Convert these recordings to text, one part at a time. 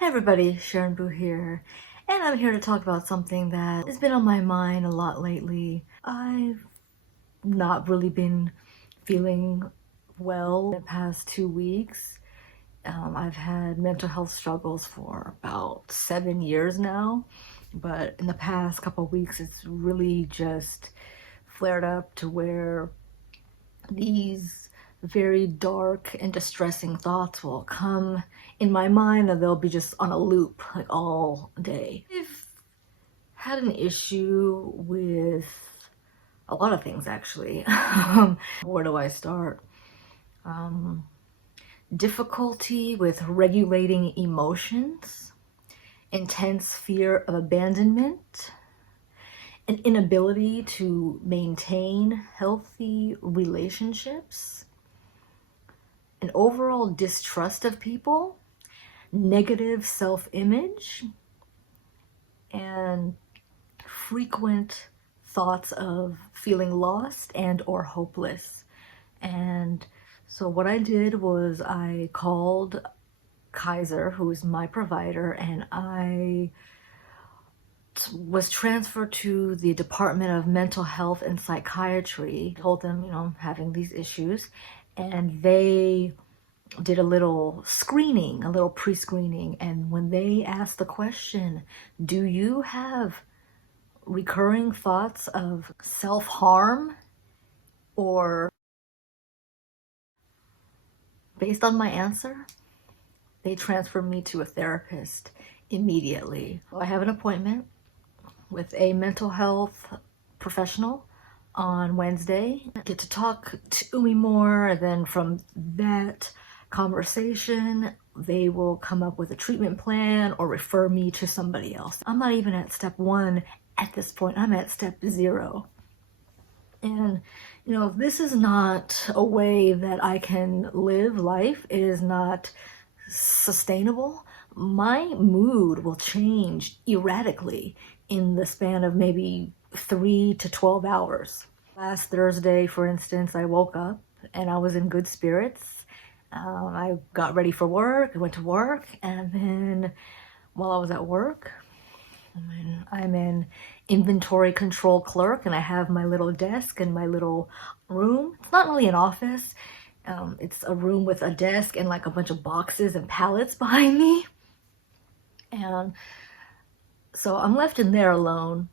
Hey everybody, Sharon Boo here, and I'm here to talk about something that has been on my mind a lot lately. I've not really been feeling well the past 2 weeks. I've had mental health struggles for about 7 years now, but in the past couple of weeks it's really just flared up to where these very dark and distressing thoughts will come in my mind and they'll be just on a loop like all day. I've had an issue with a lot of things actually. Where do I start? Difficulty with regulating emotions, intense fear of abandonment, an inability to maintain healthy relationships, an overall distrust of people, negative self-image, and frequent thoughts of feeling lost and or hopeless. And so what I did was I called Kaiser, who is my provider, and I was transferred to the Department of Mental Health and Psychiatry. Told them, I'm having these issues, and they did a little screening, a little pre-screening. And when they asked the question, do you have recurring thoughts of self-harm, or based on my answer, they transferred me to a therapist immediately. I have an appointment with a mental health professional on Wednesday. I get to talk to me more, and then from that conversation, they will come up with a treatment plan or refer me to somebody else. I'm not even at step 1 at this point. I'm at step 0. And this is not a way that I can live life. It is not sustainable. My mood will change erratically in the span of maybe 3 to 12 hours. Last Thursday, for instance, I woke up and I was in good spirits. I got ready for work, I went to work, and then while I was at work, I'm an inventory control clerk, and I have my little desk and my little room. It's not really an office. It's a room with a desk and like a bunch of boxes and pallets behind me. And so I'm left in there alone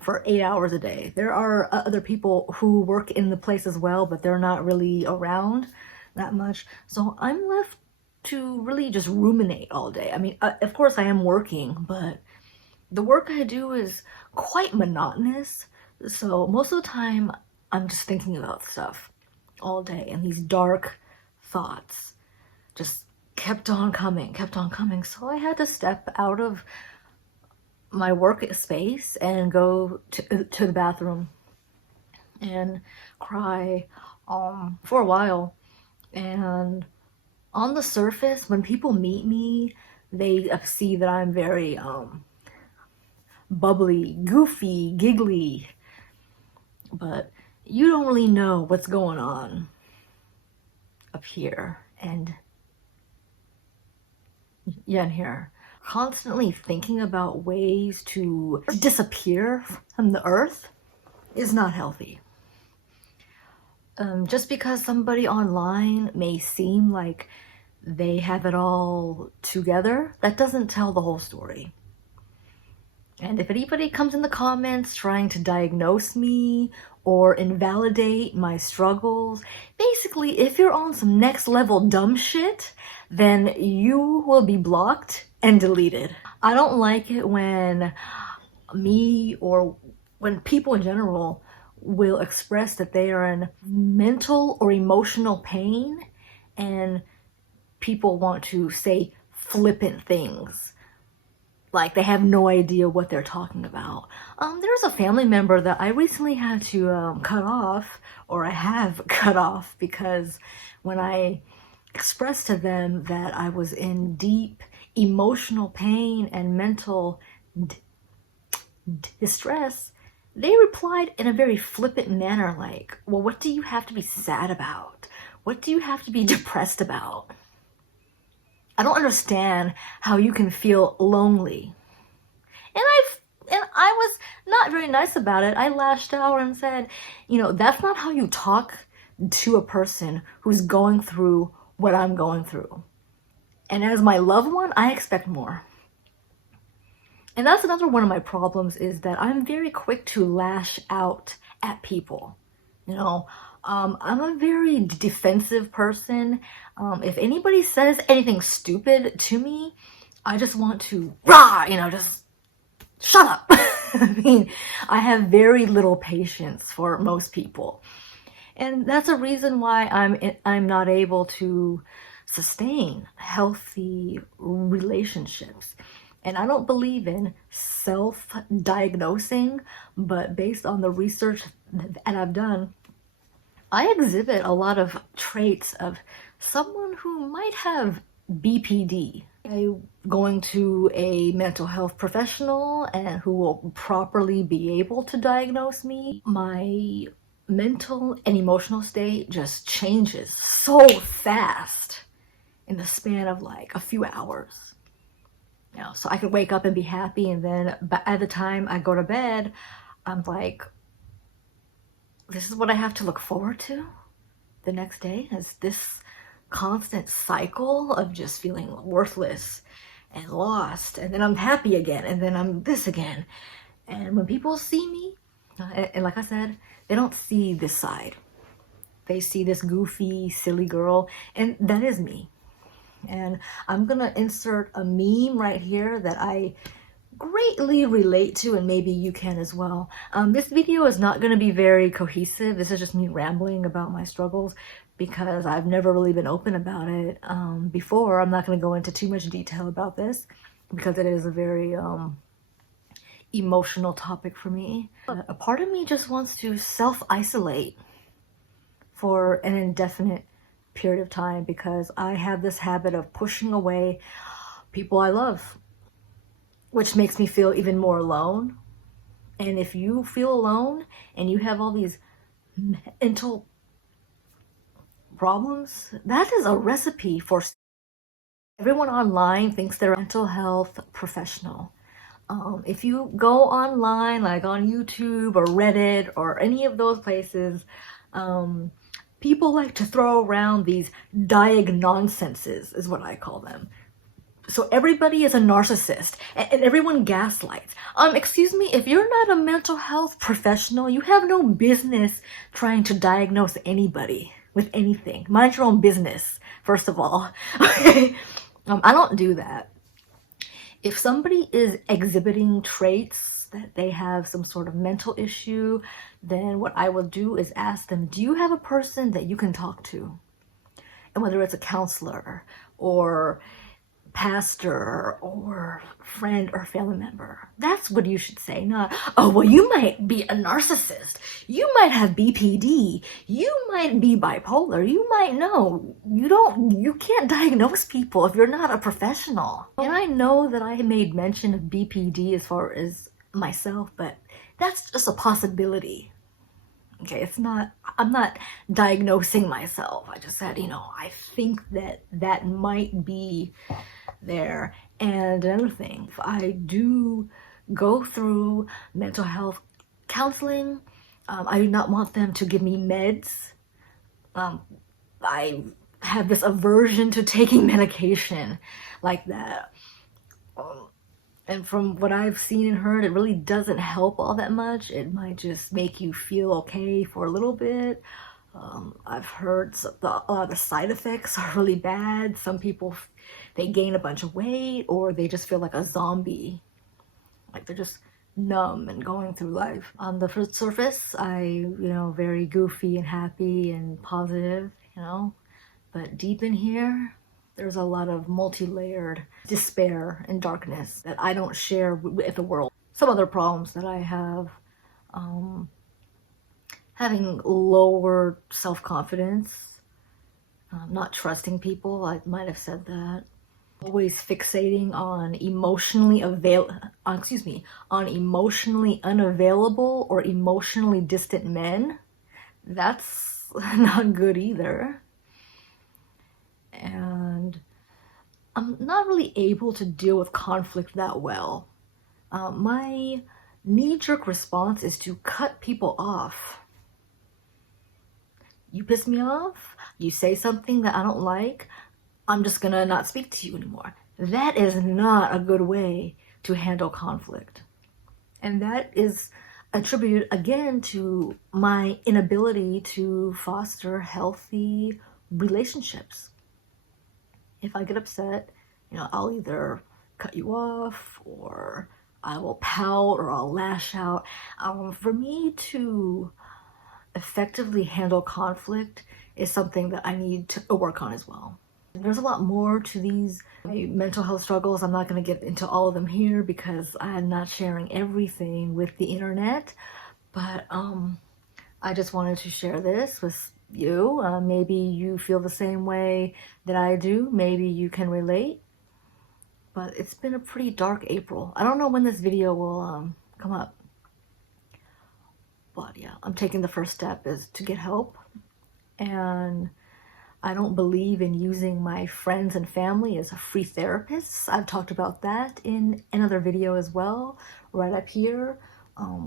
for 8 hours a day. There are other people who work in the place as well, but they're not really around that much. So I'm left to really just ruminate all day. I mean, of course I am working, but the work I do is quite monotonous. So most of the time I'm just thinking about stuff all day, and these dark thoughts just kept on coming. So I had to step out of my work space and go to the bathroom and cry for a while. And on the surface, when people meet me, they see that I'm very bubbly, goofy, giggly, but you don't really know what's going on up here and in here. Constantly thinking about ways to disappear from the earth is not healthy. Just because somebody online may seem like they have it all together, that doesn't tell the whole story. And if anybody comes in the comments trying to diagnose me or invalidate my struggles, basically, if you're on some next level dumb shit, then you will be blocked and deleted. I don't like it when me or when people in general will express that they are in mental or emotional pain, and people want to say flippant things like they have no idea what they're talking about. There's a family member that I recently had to cut off, or I have cut off, because when I expressed to them that I was in deep emotional pain and mental distress, they replied in a very flippant manner like, well, what do you have to be sad about? What do you have to be depressed about? I don't understand how you can feel lonely. And I was not very nice about it. I lashed out and said, you know, that's not how you talk to a person who's going through what I'm going through. And as my loved one, I expect more. And that's another one of my problems, is that I'm very quick to lash out at people. You know, I'm a very defensive person. If anybody says anything stupid to me, I just want to, rah, you know, just shut up. I mean, I have very little patience for most people. And that's a reason why I'm not able to sustain healthy relationships. And I don't believe in self-diagnosing, but based on the research that I've done, I exhibit a lot of traits of someone who might have BPD. I'm going to a mental health professional and who will properly be able to diagnose me. My mental and emotional state just changes so fast in the span of like a few hours. You know, so I could wake up and be happy, and then by the time I go to bed, I'm like, this is what I have to look forward to the next day, is this constant cycle of just feeling worthless and lost, and then I'm happy again, and then I'm this again. And when people see me, and like I said, they don't see this side. They see this goofy, silly girl, and that is me. And I'm gonna insert a meme right here that I greatly relate to, and maybe you can as well. This video is not going to be very cohesive. This is just me rambling about my struggles because I've never really been open about it before. I'm not going to go into too much detail about this because it is a very emotional topic for me. A part of me just wants to self-isolate for an indefinite period of time because I have this habit of pushing away people I love, which makes me feel even more alone. And if you feel alone and you have all these mental problems, that is a recipe for... Everyone online thinks they're a mental health professional. If you go online, like on YouTube or Reddit or any of those places, people like to throw around these diagnonsenses, is what I call them. So everybody is a narcissist and everyone gaslights. Excuse me, if you're not a mental health professional, you have no business trying to diagnose anybody with anything. Mind your own business, first of all. Okay? I don't do that. If somebody is exhibiting traits that they have some sort of mental issue, then what I will do is ask them, do you have a person that you can talk to? And whether it's a counselor or pastor or friend or family member. That's what you should say, not, oh, well, you might be a narcissist. You might have BPD. You might be bipolar. You might know. You can't diagnose people if you're not a professional. And I know that I made mention of BPD as far as myself, but that's just a possibility. Okay, it's not, I'm not diagnosing myself. I just said, you know, I think that might be there. And another thing, if I do go through mental health counseling, I do not want them to give me meds. I have this aversion to taking medication like that. And from what I've seen and heard, it really doesn't help all that much. It might just make you feel okay for a little bit. I've heard the side effects are really bad. Some people, they gain a bunch of weight, or they just feel like a zombie. Like they're just numb and going through life. On the surface, very goofy and happy and positive, But deep in here, there's a lot of multi-layered despair and darkness that I don't share with the world. Some other problems that I have, having lower self-confidence, not trusting people, I might have said that. Always fixating on emotionally unavailable or emotionally distant men. That's not good either. And I'm not really able to deal with conflict that well. My knee-jerk response is to cut people off. You piss me off, you say something that I don't like, I'm just gonna not speak to you anymore. That is not a good way to handle conflict. And that is attributed again to my inability to foster healthy relationships. If I get upset, I'll either cut you off or I will pout or I'll lash out. For me to effectively handle conflict is something that I need to work on as well. There's a lot more to these mental health struggles. I'm not going to get into all of them here because I'm not sharing everything with the internet, but I just wanted to share this with you. Maybe you feel the same way that I do. Maybe you can relate, but it's been a pretty dark April. I don't know when this video will come up, but yeah, I'm taking the first step is to get help. And I don't believe in using my friends and family as a free therapists. I've talked about that in another video as well, right up here,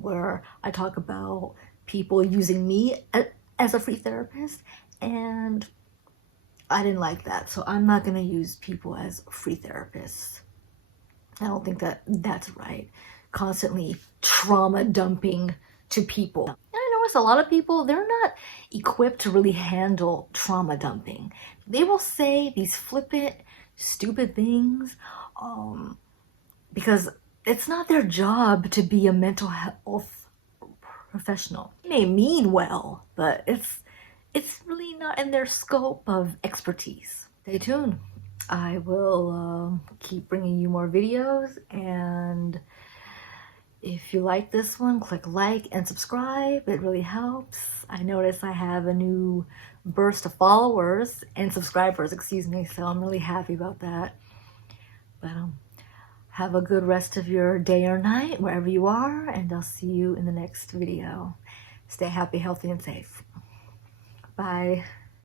where I talk about people using me as a free therapist, and I didn't like that. So I'm not going to use people as free therapists. I don't think that that's right. Constantly trauma dumping to people. I notice a lot of people, they're not equipped to really handle trauma dumping. They will say these flippant, stupid things because it's not their job to be a mental health professional. They may mean well, but it's really not in their scope of expertise. Stay tuned. I will keep bringing you more videos, and if you like this one, click like and subscribe. It really helps. I notice I have a new burst of followers and subscribers, excuse me, so I'm really happy about that. But have a good rest of your day or night, wherever you are, and I'll see you in the next video. Stay happy, healthy, and safe. Bye.